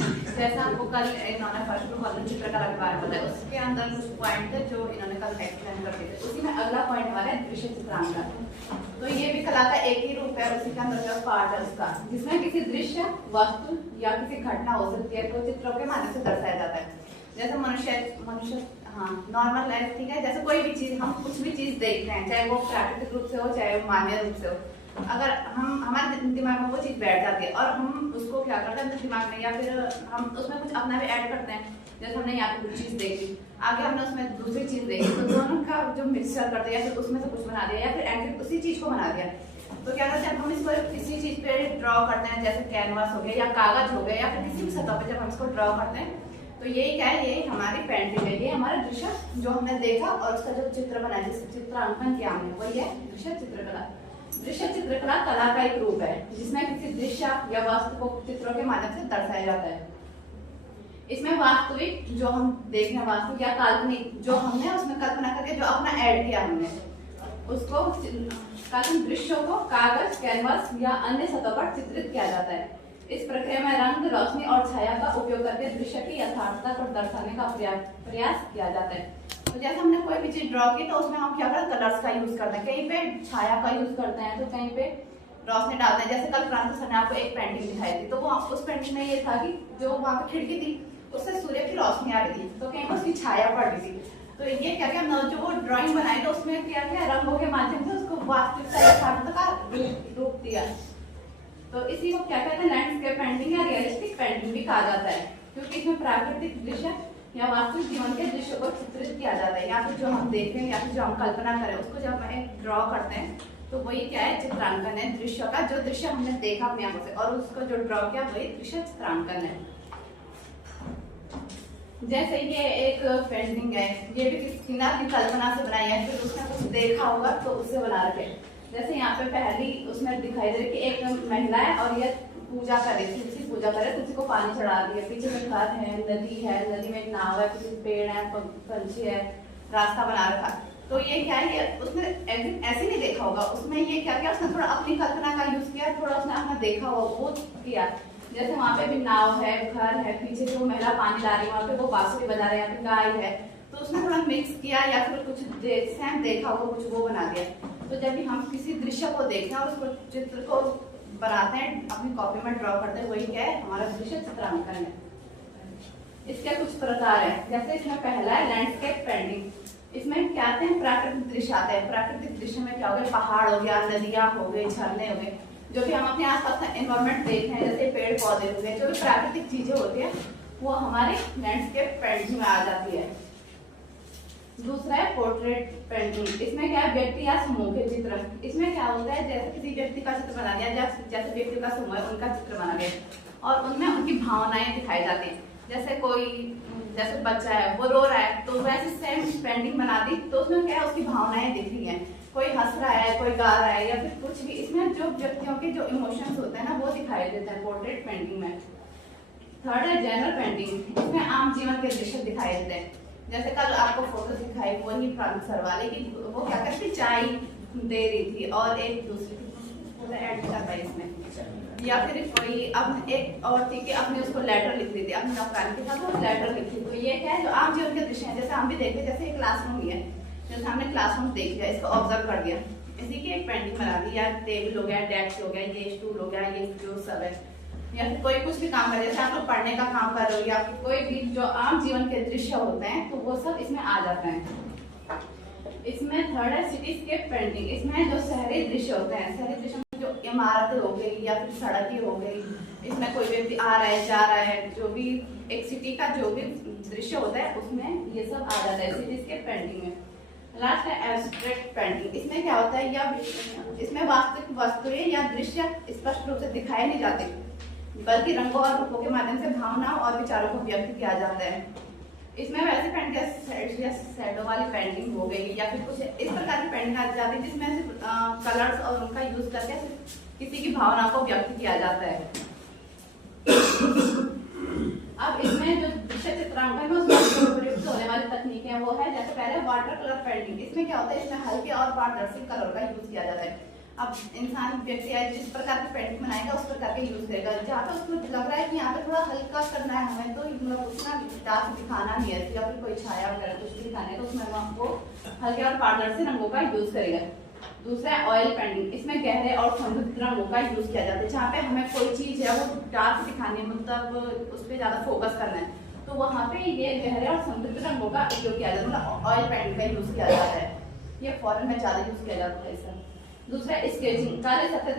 जैसा आपको कल इन्होंने फर्स्ट कॉलम चित्रकला के बारे में बताया, उसके अंदर कुछ पॉइंट थे जो इन्होंने कल एक्सप्लेन कर दिए थे। उसी में अगला पॉइंट हमारा है दृश्य चित्रांकन। तो ये भी कला का एक ही रूप है, उसी के अंदर का पार्ट है उसका, जिसमें किसी दृश्य, वस्तु या किसी घटना हो सकती है तो चित्रों के माध्यम से दर्शाया जाता है। जैसे मनुष्य हाँ नॉर्मल लाइफ, ठीक है, जैसे कोई भी चीज, हम कुछ भी चीज देख रहे हैं, चाहे वो प्राकृतिक रूप से हो चाहे वो मानवीय रूप से हो, अगर हम हमारे दिमाग में वो चीज बैठ जाती है और हम उसको क्या करते हैं दिमाग में, या फिर हम उसमें कुछ अपना भी ऐड करते हैं। जैसे हमने यहाँ पे कुछ चीज देखी, आगे हमने उसमें दूसरी चीज देखी, तो दोनों का जो मिक्सचर करते हैं या फिर उसमें से कुछ बना दिया या फिर एंड उसी चीज को बना दिया। तो क्या करते हैं, हम इसको किसी चीज पे ड्रॉ करते हैं, जैसे कैनवास हो गया या कागज हो गया या फिर किसी भी सतह पे जब हम इसको ड्रॉ करते हैं, तो यही क्या है, यही हमारी पेंटिंग है, ये हमारा दृश्य जो हमने देखा और उसका जो चित्र बना, जिस चित्रांकन किया हमने, वही है दृश्य चित्रकला। दृश्य चित्रकला कला का एक रूप है जिसमें किसी दृश्य या वस्तु को चित्रों के माध्यम से दर्शाया जाता है। इसमें वास्तविक जो हम देख रहे हैं, वास्तविक या काल्पनिक जो हमने उसमें कल्पना करके जो अपना ऐड किया हमने, उसको काल्पनिक दृश्यों को कागज, कैनवास या अन्य सतह पर चित्रित किया जाता है। इस प्रक्रिया में रंग, रोशनी और छाया का उपयोग करके दृश्य की यथार्थता को दर्शाने का प्रयास किया जाता है। तो जैसे हमने कोई भी चीज ड्रॉ की तो उसमें हम क्या करते हैं, कलर्स का यूज करते हैं, कहीं पे छाया का यूज करते हैं तो कहीं पे रोशनी डालते हैं। जैसे कल क्रांति सर ने आपको एक पेंटिंग दिखाई थी, तो वो उस पेंटिंग में ये था कि जो वहाँ पे खिड़की थी उससे सूर्य की रोशनी आ रही थी, तो कहीं पर उसकी छाया पड़ रही थी। तो ये क्या क्या जो वो ड्राइंग बनाई तो उसमें क्या क्या रंगों के माध्यम से उसको वास्तविकता यथार्थता का रूप दिया। तो इसी को क्या कहते हैं, लैंडस्केप पेंटिंग या रियलिस्टिक पेंटिंग भी कहा जाता है, क्योंकि इसमें प्राकृतिक दृश्य या वास्तविक जीवन के दृश्य को चित्रित किया जाता है, या फिर जो हम देख रहे हैं या फिर जो हम कल्पना करें उसको जब हम ड्रॉ करते हैं तो वही क्या है, चित्रांकन है दृश्य का, जो दृश्य हमने देखा अपनी आंखों से और उसको जो ड्रॉ किया वही दृश्य चित्रांकन है। जैसे ये एक पेंटिंग है, ये भी किसी ने अपनी कल्पना से बनाई है, फिर उसने कुछ देखा होगा तो उससे बना रखे। जैसे यहाँ पे पहली उसमें दिखाई दे रही है कि एक महिला है और ये पूजा कर रही थी, किसी पूजा करे, किसी को पानी चढ़ा रही है, पीछे में घर है, नदी है, नदी में एक नाव है, कुछ पेड़ है, पंछी है, रास्ता बना रखा। तो ये क्या है, ये उसने ऐसे नहीं देखा होगा, उसमें ये क्या किया, उसने थोड़ा अपनी कल्पना का यूज किया, थोड़ा उसने अपना देखा हुआ वो किया। जैसे वहाँ पे भी नाव है, घर है, पीछे जो महिला पानी ला रही है, वहाँ पे वो बांसुरी बजा रहे हैं, यहाँ पे गाय है, तो उसने थोड़ा मिक्स किया या फिर कुछ सेम देखा हुआ कुछ वो बना दिया। तो जब भी हम किसी दृश्य को देखते हैं और उसको चित्र को बनाते हैं, अपनी कॉपी में ड्रॉ करते हैं, वही क्या है, हमारा दृश्य चित्रांकन है। इसके कुछ प्रकार है, जैसे इसमें पहला है लैंडस्केप पेंटिंग। इसमें क्या आते हैं, प्राकृतिक दृश्य आते हैं। प्राकृतिक दृश्य में क्या हो गया, पहाड़ हो गया, नदियां हो गई, झरने हो गए, जो भी हम अपने आसपास का एनवायरमेंट देख रहे हैं, जैसे पेड़ पौधे हो गए, जो भी प्राकृतिक चीजें होती है वो हमारे लैंडस्केप पेंटिंग में आ जाती है। दूसरा है पोर्ट्रेट पेंटिंग। इसमें क्या है, व्यक्ति या समूह के चित्र। इसमें क्या होता है, जैसे किसी व्यक्ति का चित्र बना दिया, जैसे व्यक्ति का समूह है उनका चित्र बना दिया और उनमें उनकी भावनाएं दिखाई जाती हैं। जैसे बच्चा है वो रो रहा है तो वैसे सेम पेंटिंग बना दी, तो उसमें क्या है, उसकी भावनाएं दिख रही हैं, कोई हंस रहा है, कोई गा रहा है या फिर कुछ भी, इसमें जो व्यक्तियों के जो इमोशंस होते हैं ना वो दिखाई देते हैं पोर्ट्रेट पेंटिंग में। थर्ड है जनरल पेंटिंग। इसमें आम जीवन के दृश्य दिखाई देते हैं। जैसे कल आपको फोटो दिखाई वही प्रांत सर वाले की, वो क्या करती, चाय दे रही थी और एक दूसरी ऐड कर रहा है इसमें, या फिर कोई अब एक और थी कि अपने उसको लेटर लिख रही थी, अपने नौकरानी के साथ वो लेटर लिखी। तो ये क्या है, जो आम जीवन के दृश्य है, जैसे हम भी देखते, जैसे क्लासरूम ही है, जैसे हमने क्लासरूम देख लिया, इसको ऑब्जर्व कर दिया, इसी की एक पेंटिंग बना दी, या टेबल हो गया, डेस्क हो गया, ये स्टूल हो गया, ये जो सब है, या फिर कोई कुछ भी काम कर, जैसे आप लोग पढ़ने का काम कर रहे हो या फिर कोई भी जो आम जीवन के दृश्य होते हैं तो वो सब इसमें आ जाते हैं। इसमें थर्ड है सिटीस्केप पेंटिंग। इसमें जो शहरी दृश्य होते हैं, शहरी दृश्य में जो इमारतें हो गई या फिर सड़कें हो गई, इसमें कोई व्यक्ति आ रहा है, जा रहा है, जो भी एक सिटी का जो भी दृश्य होता है उसमें ये सब आ जाता है सिटीस्केप पेंटिंग में। लास्ट है एब्स्ट्रैक्ट पेंटिंग। इसमें क्या होता है, या इसमें वास्तविक वस्तुएं या दृश्य स्पष्ट रूप से दिखाए नहीं जाते, बल्कि रंगों और रूपों के माध्यम से भावनाओं और विचारों को व्यक्त किया जाता है। इसमें वैसे पेंटिंग या सेटों वाली पेंटिंग हो गई या फिर कुछ इस प्रकार की पेंटिंग आ जाती है जिसमें सिर्फ कलर्स और उनका यूज करके किसी की भावना को व्यक्त किया जाता है। अब इसमें जो दृश्य चित्रांकन में उसमें प्रयुक्त होने वाली तकनीकें वो है, जैसे पहले वाटर कलर पेंटिंग। इसमें क्या होता है, इसमें हल्के और पारदर्शी कलर का यूज किया जाता है। अब इंसान व्यक्ति है जिस प्रकार की पेंटिंग बनाएगा उस प्रकार के यूज करेगा, जहाँ पे उसको लग रहा है कि यहाँ पे थोड़ा हल्का करना है हमें, तो मतलब उतना डार्क दिखाना नहीं है या फिर कोई छाया वगैरह कुछ भी दिखाना है, तो उसमें हम आपको हल्के और पारदर्शी रंगों का यूज करेंगे। दूसरा है ऑयल पेंटिंग। इसमें गहरे और समृद्ध रंगों का यूज किया जाता है। जहाँ पे हमें कोई चीज है वो डार्क दिखानी है, मतलब उस पर ज्यादा फोकस करना है, तो वहाँ पे ये गहरे और समृद्ध रंगों का उपयोग किया जाता है, मतलब ऑयल पेंटिंग का यूज किया जाता है। ये फॉरेन में ज्यादा यूज किया जाता है इसका। दूसरा स्केचिंग, काले सतह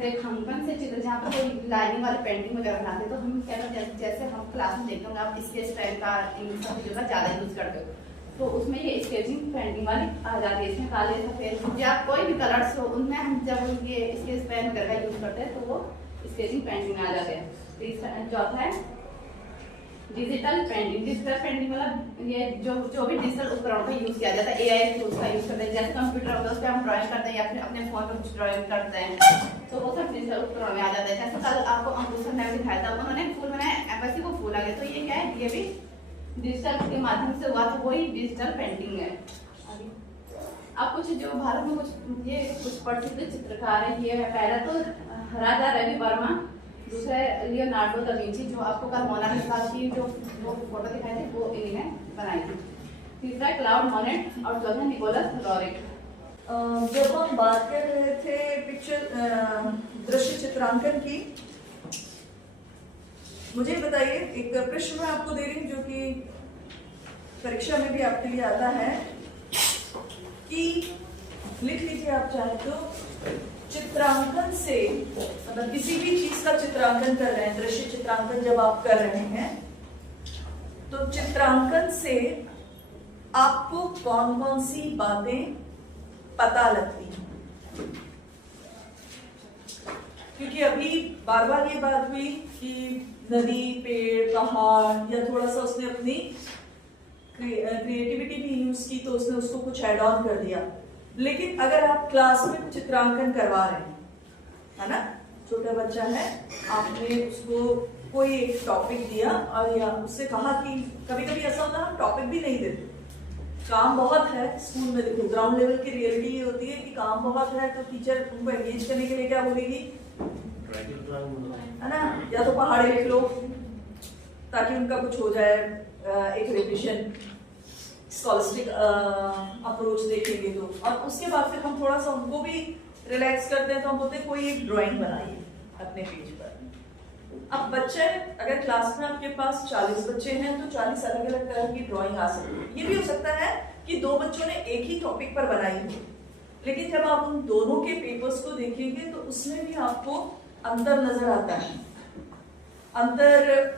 रेखांकन से चित्र, जहाँ पर कोई लाइनिंग वाली पेंटिंग वगैरह बनाते हैं, तो हम क्या करते हैं, जैसे हम क्लास में देखते होंगे आप स्केच पेन का इन सब चीजों का ज्यादा यूज करते हो, तो उसमें ये स्केचिंग पेंटिंग वाली आ जाती है। इसमें काले सफेद या कोई भी कलर्स हो, उनमें हम जब ये स्केच पेन वगैरह का यूज करते हैं तो वो स्केचिंग पेंटिंग में आ जाते हैं। तीसरा चौथा है डिजिटल पेंटिंग। डिजिटल पेंटिंग मतलब ये जो भी डिजिटल उपकरणों का यूज किया जाता है, एआई टूल्स का यूज करते हैं, जैसे कंप्यूटर होता है उस पर हम ड्राइंग करते हैं या फिर अपने फोन पर कुछ ड्राइंग करते हैं, तो वो सब डिजिटल उपकरणों में आ जाता है। जैसे कल आपको अंकुश सर ने दिखाया था, उन्होंने फूल बनाया, वैसे वो फूल आ गया, तो ये क्या है, ये भी डिजिटल के माध्यम से हुआ, तो वही डिजिटल पेंटिंग है। अब कुछ जो भारत में कुछ प्रसिद्ध चित्रकार है, ये है पहला तो राजा रवि वर्मा, दूसरा है लियोनार्डो दा विंची, जो आपको कल मोनालिसा की जो फोटो दिखाई थी वो इन्होंने बनाई थी। तीसरा है क्लाउड मोनेट और चौथा निकोलस लॉरेट। जब हम बात कर रहे थे पिक्चर दृश्य चित्रांकन की, मुझे बताइए, एक प्रश्न मैं आपको दे रही हूँ जो कि परीक्षा में भी आपके लिए आता है, कि लिख लीजिए आप चाहे तो, चित्रांकन से मतलब किसी भी चीज का चित्रांकन कर रहे हैं, दृश्य चित्रांकन जब आप कर रहे हैं, तो चित्रांकन से आपको कौन कौन सी बातें पता लगती हैं? क्योंकि अभी बार बार ये बात हुई कि नदी, पेड़, पहाड़, या थोड़ा सा उसने अपनी क्रिएटिविटी भी यूज की, तो उसने उसको कुछ ऐड ऑन कर दिया। लेकिन अगर आप क्लास में चित्रांकन करवा रहे हैं, है ना, छोटा बच्चा है, आपने उसको कोई एक टॉपिक दिया और या उससे कहा कि कभी कभी ऐसा होता है हम टॉपिक भी नहीं देते, काम बहुत है स्कूल में। देखो ग्राउंड लेवल की रियलिटी ये होती है कि काम बहुत है, तो टीचर उनको एंगेज करने के लिए क्या बोलेगी, है ना, या तो पहाड़ी लिख लो ताकि उनका कुछ हो जाए, एक रिविजन, स्कॉलस्टिक अप्रोच देखेंगे तो, और उसके बाद फिर हम थोड़ा सा उनको भी रिलैक्स करते हैं, तो हम बोलते हैं कोई एक ड्राइंग बनाइए अपने पेज पर। अब बच्चे, अगर क्लास में आपके पास 40 बच्चे हैं तो 40 अलग अलग तरह की ड्राइंग आ सकती है। ये भी हो सकता है कि 2 बच्चों ने एक ही टॉपिक पर बनाई हो, लेकिन जब आप उन दोनों के पेपर्स को देखेंगे तो उसमें भी आपको अंतर नजर आता है। अंतर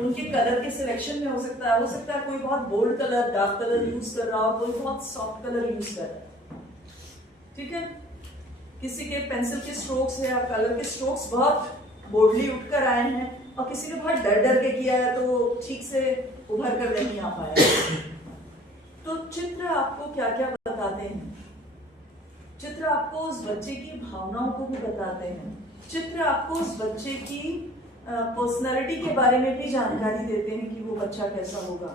उनके कलर के सिलेक्शन में हो सकता है कोई बहुत bold colour, dark colour use कर रहा हो, कोई बहुत सॉफ्ट कलर यूज कर रहा है, ठीक है। किसी के पेंसिल के स्ट्रोक्स है या कलर के स्ट्रोक्स बहुत बोल्डली उठकर आए हैं, और किसी ने बहुत डर डर के किया है तो ठीक से उभर कर नहीं आ पाया। तो चित्र आपको क्या क्या बताते हैं? चित्र आपको उस बच्चे की भावनाओं को भी बताते हैं। चित्र आपको उस बच्चे की पर्सनालिटी के बारे में भी जानकारी देते हैं कि वो बच्चा कैसा होगा।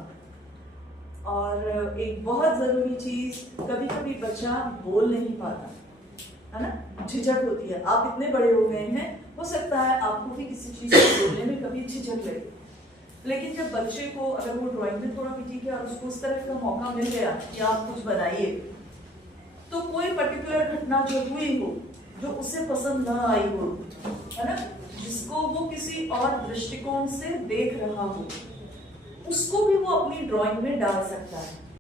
और एक बहुत जरूरी चीज, कभी कभी बच्चा बोल नहीं पाता है ना, झिझक होती है। आप इतने बड़े हो गए हैं, हो सकता है आपको भी किसी चीज को बोलने में कभी झिझक लगे, लेकिन जब बच्चे को, अगर वो ड्राइंग में थोड़ा भी ठीक है और उसको उस तरह का मौका मिल गया कि आप कुछ बनाइए, तो कोई पर्टिकुलर घटना जो हुई हो, जो उसे पसंद ना आई हो, है ना, जिसको वो किसी और दृष्टिकोण से देख रहा हो, उसको भी वो अपनी ड्राइंग में डाल सकता है।